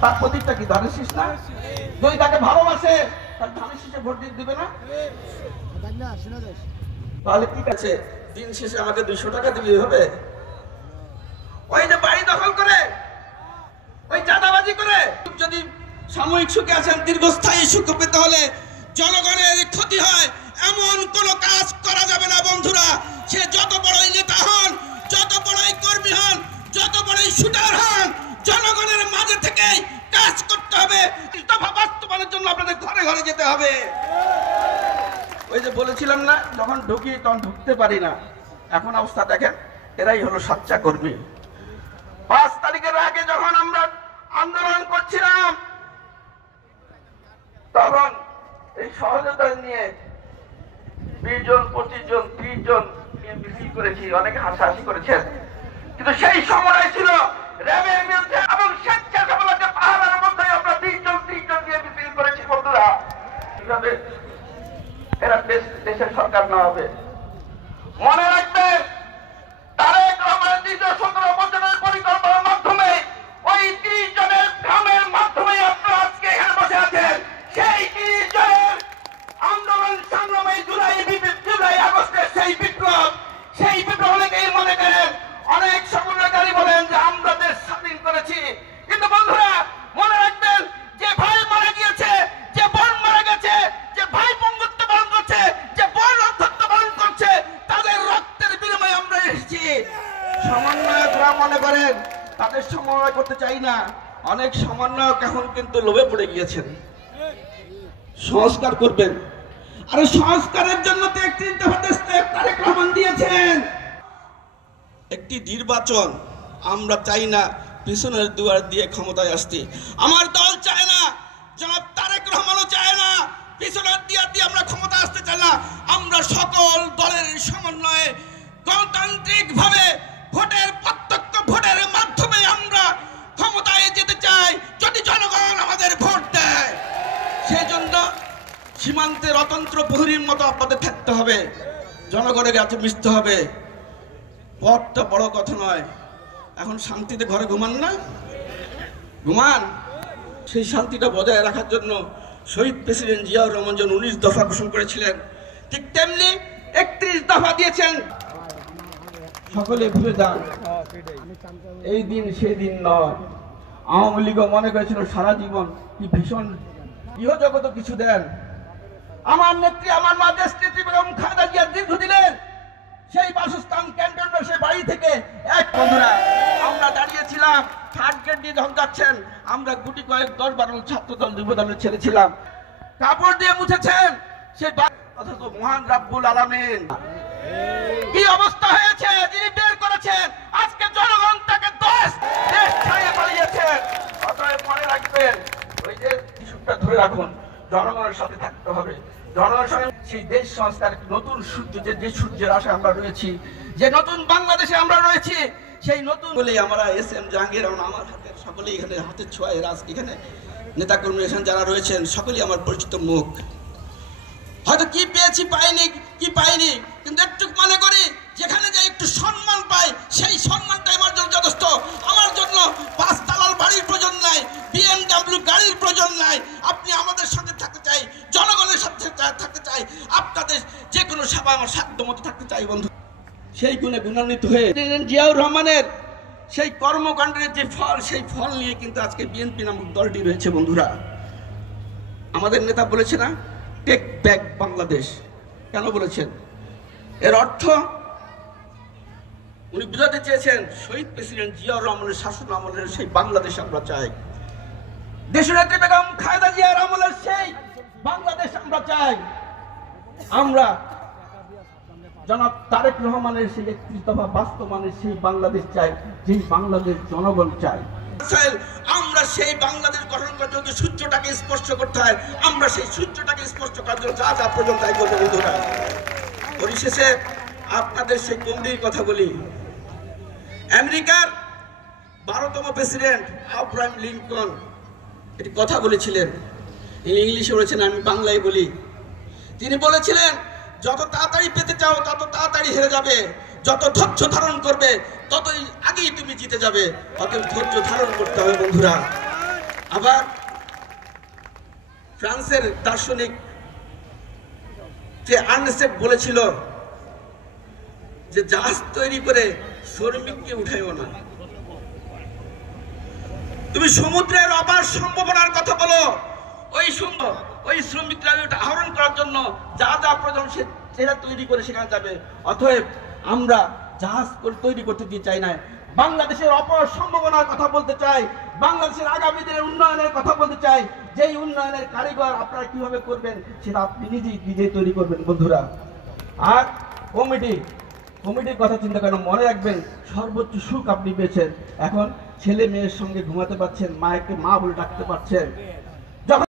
তার প্রতীকটা কি ধানের শীষ না? যদি তাকে ভালোবাসে তার ধানের শীষে ভোট দিবে না? তাহলে ঠিক আছে, দিন শেষে আমাকে 200 টাকা দিলে হবে? ওই যে বাড়ি দখল করে, ওই চাঁদাবাজি করে যদি সাময়িক সুখে আছেন, দীর্ঘস্থায়ী সুখ পেতে হলে জনগণের ক্ষতি হয় এমন কোন কাজ করা যাবে না বন্ধুরা। সে যত বড়ই নেতা হন, যত বড়ই কর্মী হন, যত বড়ই শুটার হন, জনগণের মাঝে থেকে কাজ করতে হবে। দফা বাস্তবায়নের জন্য আপনাদের ঘরে ঘরে যেতে হবে। ওই যে বলেছিলাম না, যখন ঢুকি তখন ঢুকতে পারি না। এখন অবস্থা দেখেন, এরাই হলো সাচ্চা কর্মী। 5 তারিখের আগে যখন আমরা আন্দোলন করছিলাম, তখন এই সহযোগিতা নিয়ে 20 জন, 25 জন, 30 জন মিছিল করেছি, অনেকে হাসাহাসি করেছেন। কিন্তু সেই সময় ছিল র্যাবের বিরুদ্ধে এবং স্বেচ্ছাসেবককে পাহাড়ের মধ্যে আমরা 20 জন, 30 জন নিয়ে মিছিল করেছি বন্ধুরা। কিভাবে এরা দেশের সরকার না হবে? মনে রাখবেন, তারেক রহমানের 17 বছরের পরিকল্পনার মাধ্যমে ওই 30 জনের গ্রামের মাধ্যমে আপনারা আজকে এখানে বসে আছেন। সেই 30 জনের আন্দোলন সংগ্রামে জুলাই আগস্টের সেই বিপ্লব অনেকেই মনে করেন, অনেক সমন্বয়কারী বলেন যে আমরা দেশ স্বাধীন করেছি। কিন্তু বন্ধুরা মনে রাখবেন, যে ভাই মারা গিয়েছে, যে বোন মারা গেছে, যে ভাই পঙ্গুত্ব পালন করছে, যে বোন অধ্যত্ব পালন করছে, তাদের রক্তের বিনিময়ে আমরা এসেছি। সমন্বয়করা মনে করেন তাদের সমন্বয় করতে চাই না। অনেক সমন্বয়ক এখন কিন্তু লোভে পড়ে গিয়েছেন, সংস্কার করবেন। আর সংস্কারের জন্য তো 31 দফা দেশ তারেক রহমান দিয়েছেন। একটি নির্বাচন আমরা চাই না পিছনের দুয়ার দিয়ে ক্ষমতায় আসতে। আমার দল চায় না, জনাব তারেক রহমানও চায় না পিছনের দুয়ার দিয়ে আমরা ক্ষমতা আসতে চাই না। আমরা সকল দলের সমন্বয়ে গণতান্ত্রিক ভাবে ভোটের প্রত্যক্ষ ভোটের মাধ্যমে আমরা ক্ষমতায় যেতে চাই, যদি জনগণ আমাদের ভোট দেয়। সেই জন্য সীমান্তের অতন্ত্র প্রহরীর মতো আপনাদের থাকতে হবে, জনগণের কাছে মিশতে হবে। পথটা বড় কথা নয়। এখন শান্তিতে ঘরে ঘুমান না? ঘুমান। সেই শান্তিটা বজায় রাখার জন্য শহীদ প্রেসিডেন্ট জিয়াউর রহমান যখন 19 দফা ঘোষণা করেছিলেন, ঠিক তেমনি 31 দফা দিয়েছেন। সকলে ভুলে যান, এই দিন সেই দিন নয়। আওয়ামী লীগও মনে করেছিল সারা জীবন কি ভীষণ ইহজগত কিছু দেন। আমার নেত্রী, আমার মা দেশ নেত্রী বেগম খালেদা জিয়া দীর্ঘদিনের সেই বাসস্থান ক্যান্টনমেন্ট, সেই বাড়ি থেকে এক বন্ধুরা আমরা দাঁড়িয়েছিলাম। 3rd গেট দিয়ে যখন যাচ্ছেন, আমরা গুটি কয়েক 10-12 ছাত্র দল যুবদলের ছেলে ছিলাম, কাপড় দিয়ে মুছেছেন সেই। অথচ মহান রাব্বুল আলামিন কি অবস্থা হয়েছে, যিনি বের করেছেন, আজকে জনগণ তাকে দেশ ছাড়িয়ে পালিয়েছেন। অতএব মনে রাখবেন, ওই যে শিশুটা ধরে রাখুন, জনগণের সাথে থাকতে হবে। জনগণের সঙ্গে সেই দেশ সংস্কার নতুন সূর্য, যে সূর্যের আশায় আমরা রয়েছি, যে নতুন বাংলাদেশে আমরা রয়েছি, সেই নতুন বলে আমরা SM জাহাঙ্গীর এবং আমার হাতের সকলেই এখানে হাতের ছোঁয়ায় এখানে নেতাকর্মী এখানে যারা রয়েছেন সকলেই আমার পরিচিত মুখ। হয়তো কি পেয়েছি কি পাইনি, কিন্তু একটু মনে করি যেখানে যে একটু সম্মান পাই, সেই সম্মানটাই আমার জন্য যথেষ্ট। আমার জন্য 5 তলার বাড়ির প্রয়োজন নাই, BMW গাড়ির প্রয়োজন নাই। আপনি আমাদের সাথে থাকতে চাই, জনগণের সাথে থাকতে চাই, আপনাদের যে কোনো সেবা আমার সাধ্য মতো থাকতে চাই বন্ধু। সেই গুণে গুণান্বিত হয়ে জিয়াউর রহমানের সেই কর্মকাণ্ডের যে ফল, সেই ফল নিয়ে কিন্তু আজকে বিএনপি নামক দলটি রয়েছে বন্ধুরা। আমাদের নেতা বলেছে না, টেক ব্যাক বাংলাদেশ। কেন বলেছেন? এর অর্থ উনি বুঝাতে চেয়েছেন শহীদ প্রেসিডেন্ট জিয়াউর রহমানের শাসন আমলের সেই বাংলাদেশ আমরা চাই, দেশনেত্রী বেগম খালেদা জিয়ার আমলের সেই বাংলাদেশ আমরা চাই। আমরা জনাব তারেক রহমানের সেই 31 দফা বাস্তবায়নের সেই বাংলাদেশ চাই, যেই বাংলাদেশ জনগণ চাই। আমরা সেই বাংলাদেশ গঠন করার জন্য সূর্যটাকে স্পর্শ করতে হয়। আমরা সেই সূর্যটাকে স্পর্শ করার জন্য যা পর্যন্ত তাই বলতে বন্ধুরা। পরিশেষে আপনাদের সেই গম্ভীর কথা বলি। আমেরিকার 12তম প্রেসিডেন্ট আব্রাহাম লিঙ্কন একটি কথা বলেছিলেন, ইংলিশে বলেছেন, আমি বাংলায় বলি। তিনি বলেছিলেন, যত তাড়াতাড়ি পেতে চাও তত তাড়াতাড়ি হেরে যাবে, যত ধৈর্য ধারণ করবে ততই আগেই তুমি জিতে যাবে। অতএব ধৈর্য ধারণ করতে হবে বন্ধুরা। আবার ফ্রান্সের দার্শনিক যে আর্নেস্ট বলেছিল যে জাহাজ তৈরি করে শ্রমিককে উঠাইও না, তুমি সমুদ্রের অপার সম্ভাবনার কথা বলো, ওই শ্রমিকরা আহরণ করার জন্য যা যা প্রয়োজন সেটা তৈরি করে সেখানে যাবে। অতএব আমরা জাহাজ তৈরি করতে দিয়ে চাই না, বাংলাদেশের অপার সম্ভাবনার কথা বলতে চাই, বাংলাদেশের আগামী দিনের উন্নয়নের কথা বলতে চাই। যেই উন্নয়নের কারিগর আপনারা কিভাবে করবেন সেটা আপনি নিজেই তৈরি করবেন বন্ধুরা। আর কমিটির কথা চিন্তা করেন, মনে রাখবেন সর্বোচ্চ সুখ আপনি পেয়েছেন, এখন ছেলে মেয়ের সঙ্গে ঘুমাতে পারছেন, মাকে মা বলে ডাকতে পারছেন।